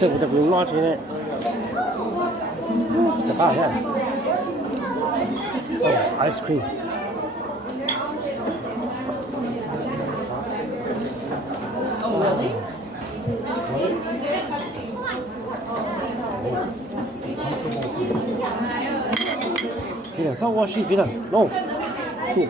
Xem người ta cũng lo chứ này. Chả bao nha. Oh, ice cream. Oh, really? 그냥 사와시 그냥 no. 줘.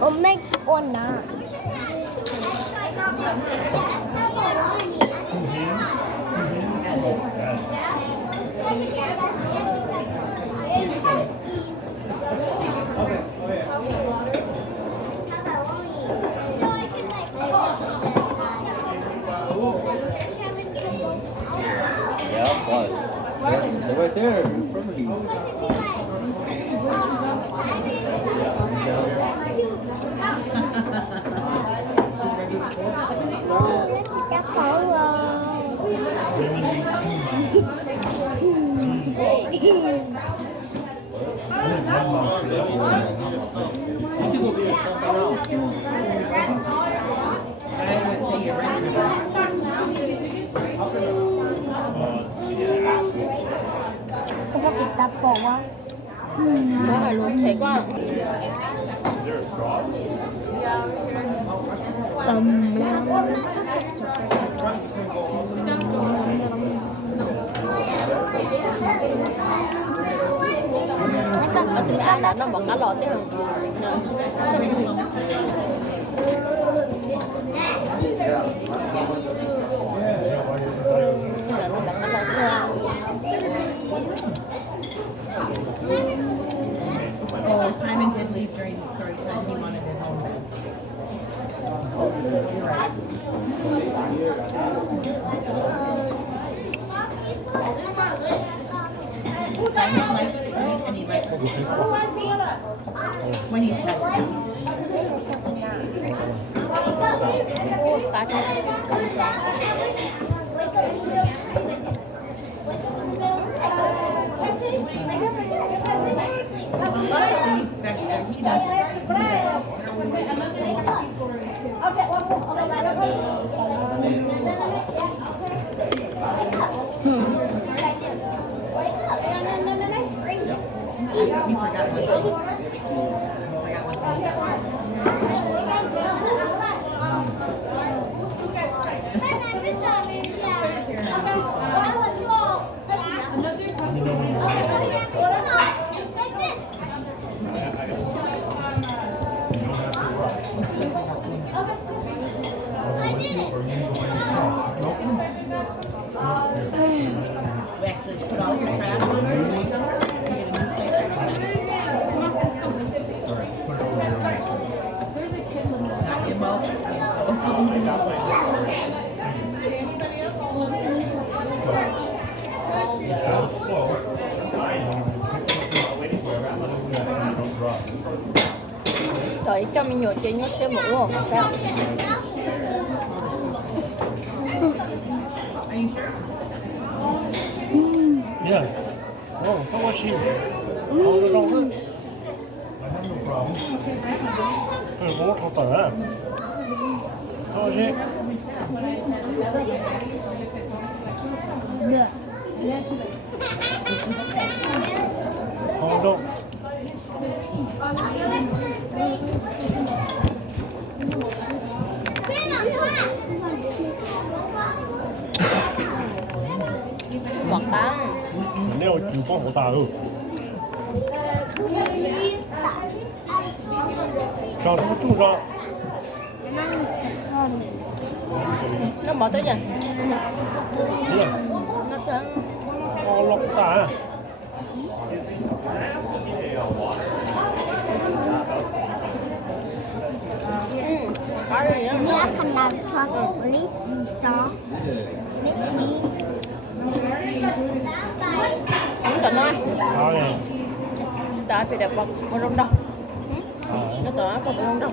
Don't make one now. Yeah, what? They're right there in front of you. Chắc khổ rồi. Không có bị tập bộ á. Đó là luôn thiệt quá. Tầm lắm. Ở thì ai đã nó một cá lọt đấy không? Oh, Simon did leave during story time. He wanted his own bed. You're right. Simon likes to eat and he likes to sleep when he's tired. You forgot one We actually put all your trash in there. You get a new place. Not your mouth. Trời, cho mình nhột chơi nhốt xe mũ không? Sao? Are you sure? Yeah. Oh, 사와시. 어, 너무 좋다. 사와시. 어, Ngọt lắm. 呢個魚缸好大喎，長什麼柱狀？ Nó bỏ tới giờ. Nó trắng. 我落蛋。Có gì đó. Mẹ khăn làm sao lít mì xó lít mì Không cần nói. 아, 네. Tại vì đẹp vật mà rung đâu. 아, Nó tỏ có rung đâu.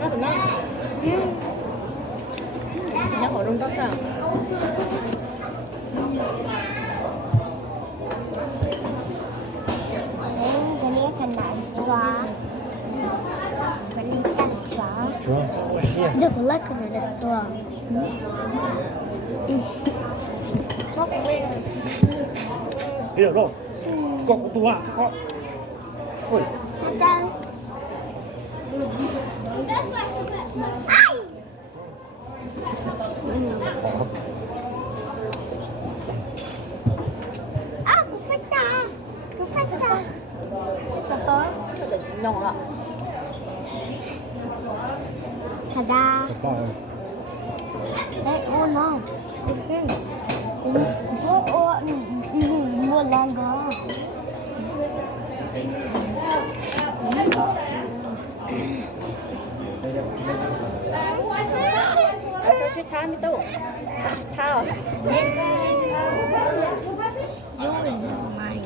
Nó tụi nó. Nhớ hồi rung rất sao. cái này khả năng xóa cái này cắt xóa 좋아, 싸우시야. được lấy cái này là xóa 이리 너. 꼭 도와. 꼭. ôi. Đang. Ai. À, cũng phải ta. Cũng phải ta. Sao tối? Nó tự nông ạ. Thật ra. 잠깐. Đấy, ô nó. Ô, mua lòng đó. Sao suy tha mi tu? Tha rồi. Yours is mine.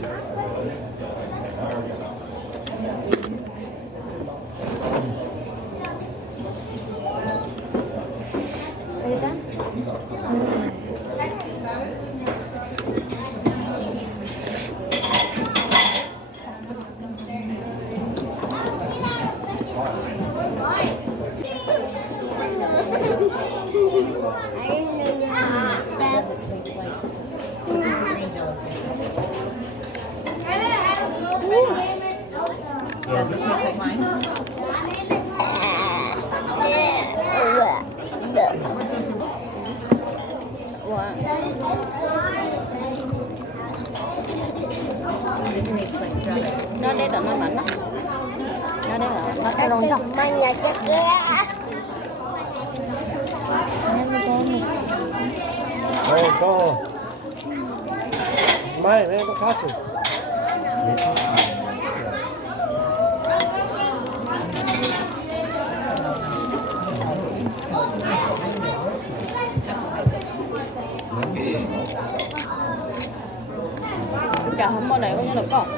Đây đó. Does it taste like mine? Wow. It tastes like strawberries. Nó đây là nó mặn đó. Nó đây là nó cái rong trong. Mày nhà chắc kia. 저. 스마일, 왜 똑같이. Chào không mơ này có như là con.